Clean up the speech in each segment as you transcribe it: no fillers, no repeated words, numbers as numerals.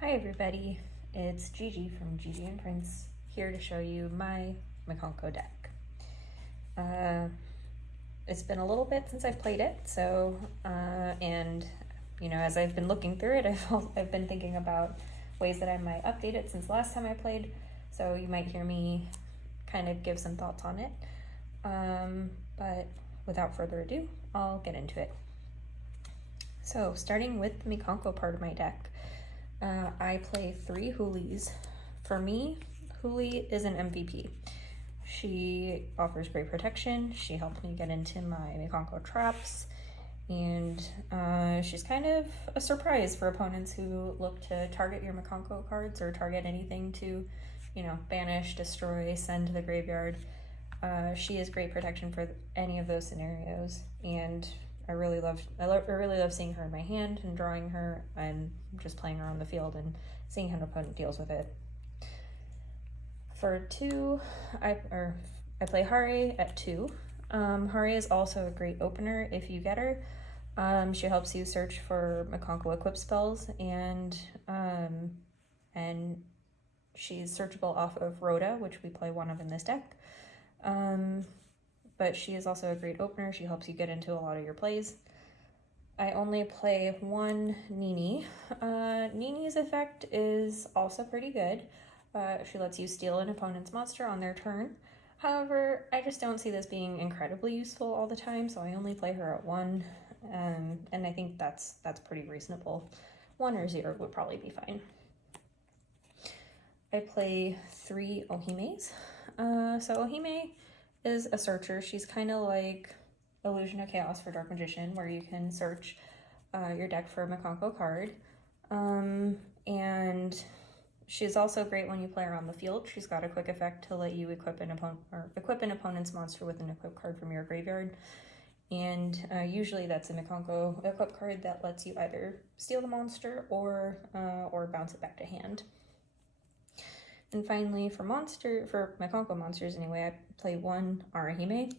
Hi everybody, it's Gigi from Gigi and Prince here to show you my Mikanko deck. It's been a little bit since I've played it, so and you know, as I've been looking through it, I've been thinking about ways that I might update it since the last time I played. So you might hear me kind of give some thoughts on it. But without further ado, I'll get into it. So starting with the Mikanko part of my deck. I play 3 Hoolies. For me, Hoolie is an MVP. She offers great protection, she helps me get into my Mikanko traps, and she's kind of a surprise for opponents who look to target your Mikanko cards or target anything to, you know, banish, destroy, send to the graveyard. She is great protection for any of those scenarios, and I really love seeing her in my hand and drawing her and just playing her on the field and seeing how an opponent deals with it. For 2, I play Hare at 2. Hare is also a great opener if you get her. She helps you search for Mikanko equip spells, and she's searchable off of Rondo, which we play 1 of in this deck. But she is also a great opener. She helps you get into a lot of your plays. I only play 1 Nini. Nini's effect is also pretty good. She lets you steal an opponent's monster on their turn. However, I just don't see this being incredibly useful all the time, so I only play her at 1, and I think that's pretty reasonable. 1 or 0 would probably be fine. I play 3 Ohimes. So Ohime is a searcher. She's kind of like Illusion of Chaos for Dark Magician, where you can search your deck for a Mikanko card. And she's also great when you play her on the field. She's got a quick effect to let you equip an opponent's monster with an equip card from your graveyard. And usually that's a Mikanko equip card that lets you either steal the monster or bounce it back to hand. And finally, for Mikanko monsters anyway, I play 1 Arahime.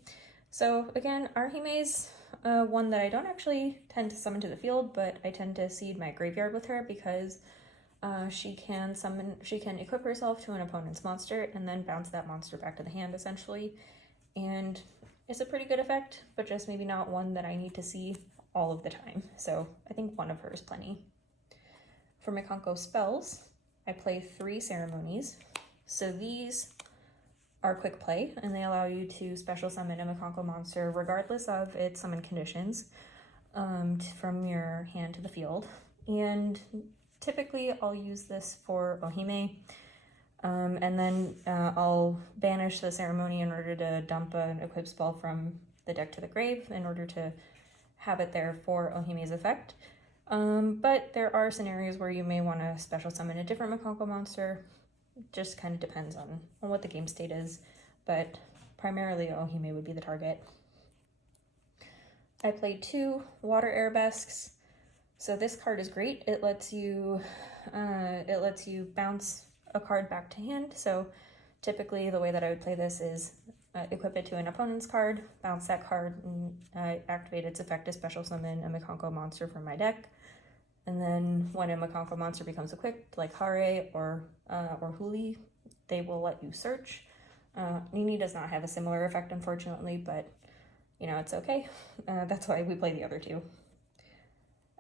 So again, Arahime's one that I don't actually tend to summon to the field, but I tend to seed my graveyard with her because she can equip herself to an opponent's monster and then bounce that monster back to the hand essentially. And it's a pretty good effect, but just maybe not one that I need to see all of the time. So I think 1 of her is plenty. For Mikanko spells, I play 3 ceremonies. So these are quick play, and they allow you to special summon a Mikanko monster regardless of its summon conditions from your hand to the field. And typically I'll use this for Ohime, and then I'll banish the ceremony in order to dump an equip spell from the deck to the grave in order to have it there for Ohime's effect. But there are scenarios where you may want to special summon a different Mikanko monster. Just kind of depends on what the game state is, but primarily Ohime would be the target. I play 2 Water Arabesques. So this card is great. It lets you bounce a card back to hand. So typically the way that I would play this is equip it to an opponent's card, bounce that card, and activate its effect to special summon a Mikanko monster from my deck. And then when a Mikanko monster becomes equipped, like Hare or Huli, they will let you search. Nini does not have a similar effect, unfortunately, but you know, it's okay. That's why we play the other 2.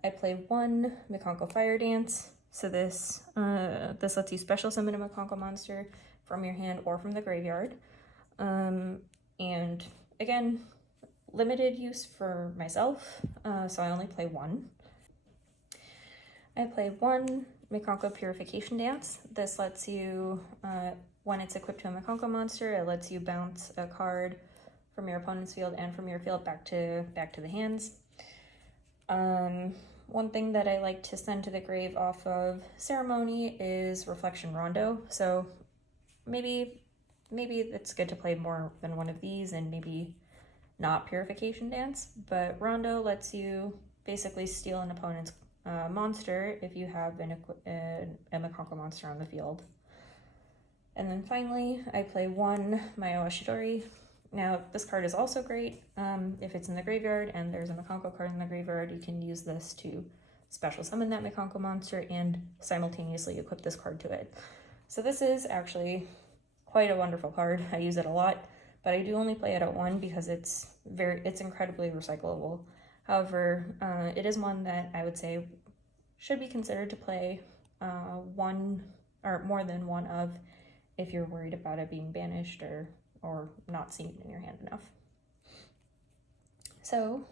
I play 1 Mikanko Fire Dance. So this lets you special summon a Mikanko monster from your hand or from the graveyard. And again, limited use for myself, so I only play 1. I play 1 Mikanko Purification Dance. This lets you, when it's equipped to a Mikanko monster, it lets you bounce a card from your opponent's field and from your field back to the hands. One thing that I like to send to the grave off of Ceremony is Reflection Rondo. So maybe it's good to play more than 1 of these and maybe not Purification Dance, but Rondo lets you basically steal an opponent's monster if you have a Mikanko monster on the field. And then finally, I play 1 Mayowashidori. Now, this card is also great. If it's in the graveyard and there's a Mikanko card in the graveyard, you can use this to special summon that Mikanko monster and simultaneously equip this card to it. So this is actually quite a wonderful card. I use it a lot, but I do only play it at 1 because it's incredibly recyclable. However, it is one that I would say should be considered to play one or more than one of if you're worried about it being banished or not seen in your hand enough. So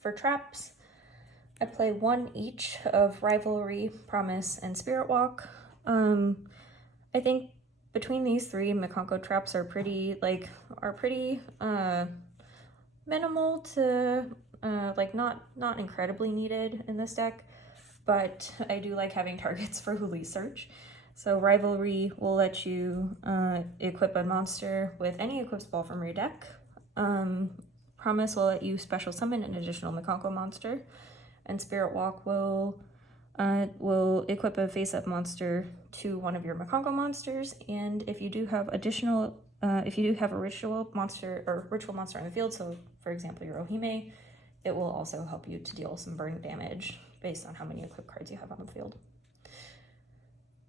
for traps, I play 1 each of Rivalry, Promise, and Spiritwalk. I think between these 3, Mikanko traps are pretty minimal to not incredibly needed in this deck, but I do like having targets for Huli's Search. So Rivalry will let you equip a monster with any equipped spell from your deck. Promise will let you special summon an additional Mikanko monster, and Spiritwalk will equip a face-up monster to one of your Mikanko monsters. And if you do have a ritual monster on the field, so for example your Ohime, it will also help you to deal some burn damage based on how many equipped cards you have on the field.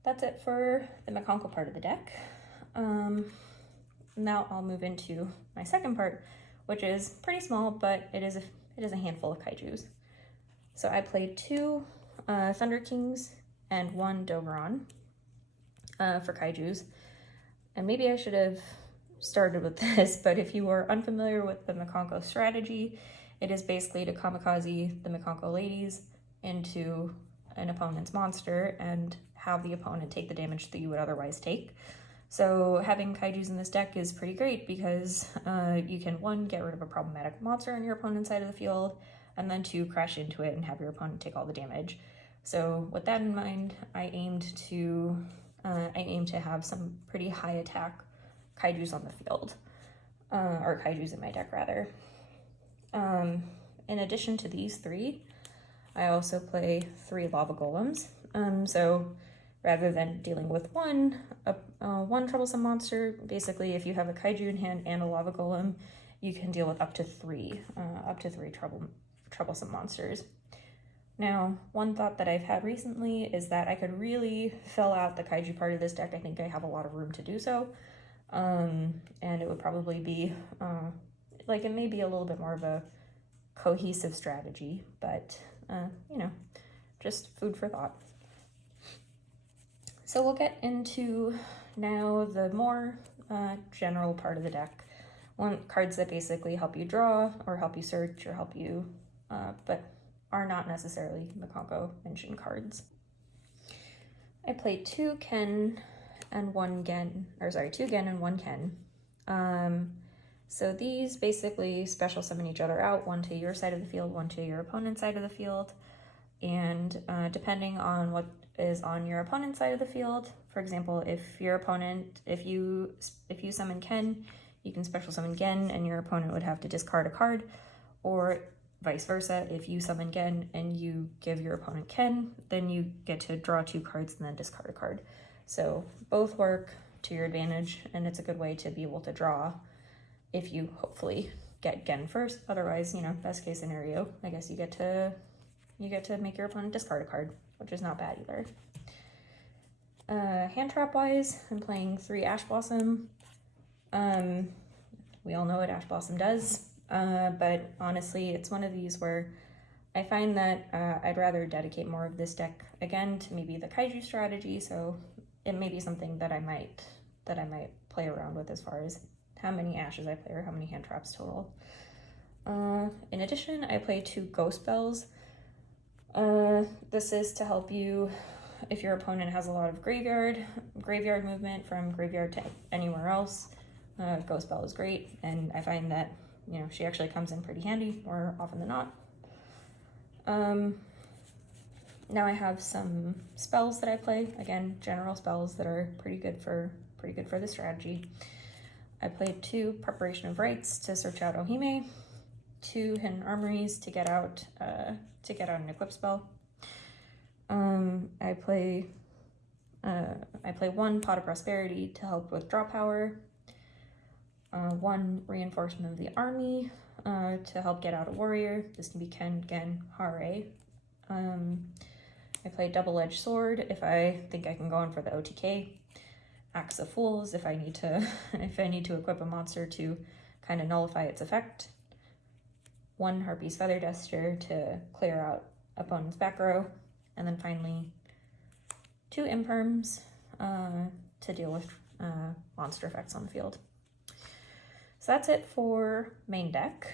That's it for the Mikanko part of the deck. Now I'll move into my second part, which is pretty small, but it is a handful of Kaijus. So I played 2 Thunder Kings and 1 Dogoran for Kaijus. And maybe I should have started with this, but if you are unfamiliar with the Mikanko strategy, it is basically to kamikaze the Mikanko ladies into an opponent's monster and have the opponent take the damage that you would otherwise take. So having Kaijus in this deck is pretty great because you can 1, get rid of a problematic monster on your opponent's side of the field, and then 2, crash into it and have your opponent take all the damage. So with that in mind, I aimed to have some pretty high attack Kaijus on the field, or Kaijus in my deck rather. In addition to these 3, I also play 3 Lava Golems. So rather than dealing with one troublesome monster, basically if you have a Kaiju in hand and a Lava Golem, you can deal with up to 3 troublesome monsters. Now, one thought that I've had recently is that I could really fill out the Kaiju part of this deck. I think I have a lot of room to do so. And it would probably be, it may be a little bit more of a cohesive strategy, but, just food for thought. So we'll get into now the more general part of the deck. Cards that basically help you draw or help you search or help you, but are not necessarily Mikanko mentioned cards. I played 2 Gen and 1 Gen. So these basically special summon each other out, 1 to your side of the field, 1 to your opponent's side of the field. And depending on what is on your opponent's side of the field, for example, if you summon Ken, you can special summon Gen and your opponent would have to discard a card, or vice versa. If you summon Gen and you give your opponent Ken, then you get to draw 2 cards and then discard a card. So both work to your advantage, and it's a good way to be able to draw if you hopefully get Gen first. Otherwise, best case scenario, I guess you get to make your opponent discard a card, which is not bad either. Hand trap wise, I'm playing 3 Ash Blossom. We all know what Ash Blossom does, but honestly, it's one of these where I find that I'd rather dedicate more of this deck again to maybe the Kaiju strategy. So it may be something that I might play around with as far as how many ashes I play or how many hand traps total. In addition, I play 2 Ghost Bells. This is to help you if your opponent has a lot of graveyard movement from graveyard to anywhere else. Ghost Belle is great, and I find that she actually comes in pretty handy more often than not. Now I have some spells that I play, again general spells that are pretty good for the strategy. I played 2 Preparation of Rites to search out Ohime, 2 Hidden Armories to get out an equip spell. I play 1 Pot of Prosperity to help with draw power, 1 Reinforcement of the Army to help get out a warrior. This can be Ken, Gen, Hare. I play Double-Edged Sword if I think I can go in for the OTK. Axe of Fools if I need to if I need to equip a monster to kind of nullify its effect. 1 Harpie's Feather Duster to clear out opponent's back row. And then finally 2 Imperms to deal with monster effects on the field. So that's it for main deck.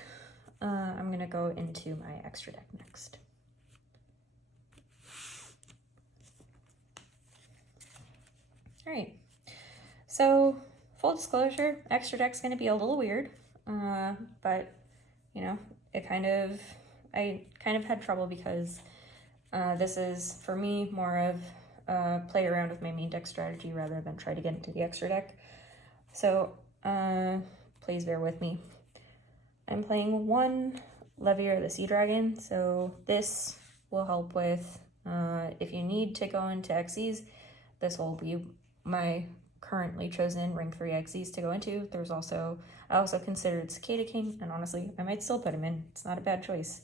I'm going to go into my extra deck next. All right, so full disclosure, extra deck's going to be a little weird, but you know, I kind of had trouble because this is for me more of play around with my main deck strategy rather than try to get into the extra deck. So please bear with me. I'm playing 1 Leviair the Sea Dragon, so this will help with if you need to go into XEs, this will be my currently chosen rank 3 XEs to go into. I also considered Cicada King, and honestly, I might still put him in. It's not a bad choice.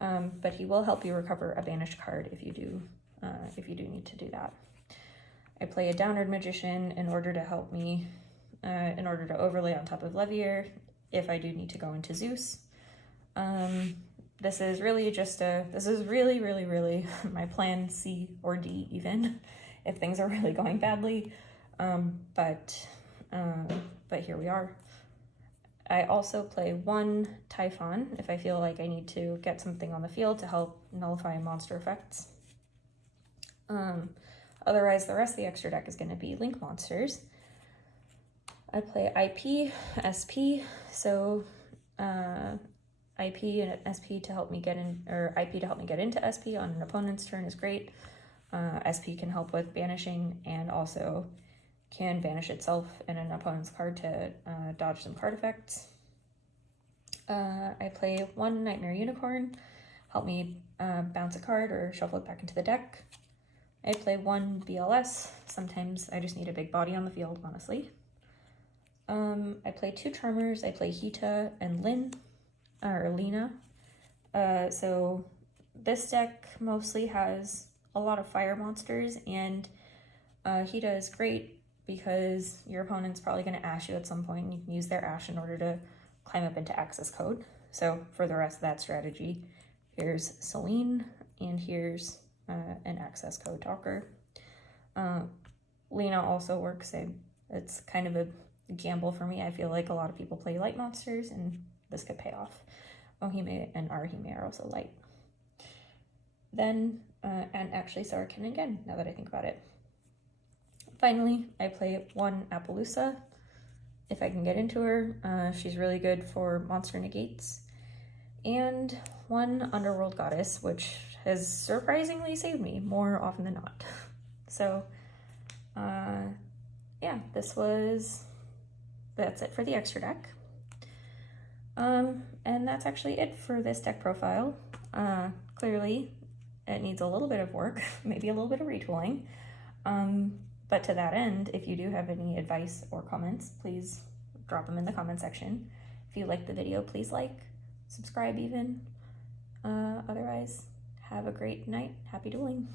But he will help you recover a banished card if you do need to do that. I play a Downward Magician in order to help me, in order to overlay on top of Leviair if I do need to go into Zeus. This is really really my plan C or D even, if things are really going badly. But here we are. I also play 1 Typhon if I feel like I need to get something on the field to help nullify monster effects. Otherwise, the rest of the extra deck is going to be Link monsters. I play IP, SP, so IP and SP to help me get in, or IP to help me get into SP on an opponent's turn is great. SP can help with banishing and also can banish itself in an opponent's card to dodge some card effects. I play 1 Nightmare Unicorn, help me bounce a card or shuffle it back into the deck. I play 1 BLS, sometimes I just need a big body on the field, honestly. I play 2 Charmers, I play Hita and Lena. So this deck mostly has a lot of fire monsters, and Hita is great because your opponent's probably going to ash you at some point, and you can use their ash in order to climb up into access code. So for the rest of that strategy, here's Celine, and here's an access code talker. Lena also works. It's kind of a gamble for me. I feel like a lot of people play light monsters, and this could pay off. Ohime and Arahime are also light. Then, and actually Sarakin again, now that I think about it. Finally, I play 1 Appaloosa. If I can get into her, she's really good for monster negates. And 1 Underworld Goddess, which has surprisingly saved me more often than not. So, yeah, that's it for the extra deck. And that's actually it for this deck profile. Clearly, it needs a little bit of work, maybe a little bit of retooling. But to that end, if you do have any advice or comments, please drop them in the comment section. If you liked the video, please like, subscribe even. Otherwise, have a great night. Happy dueling.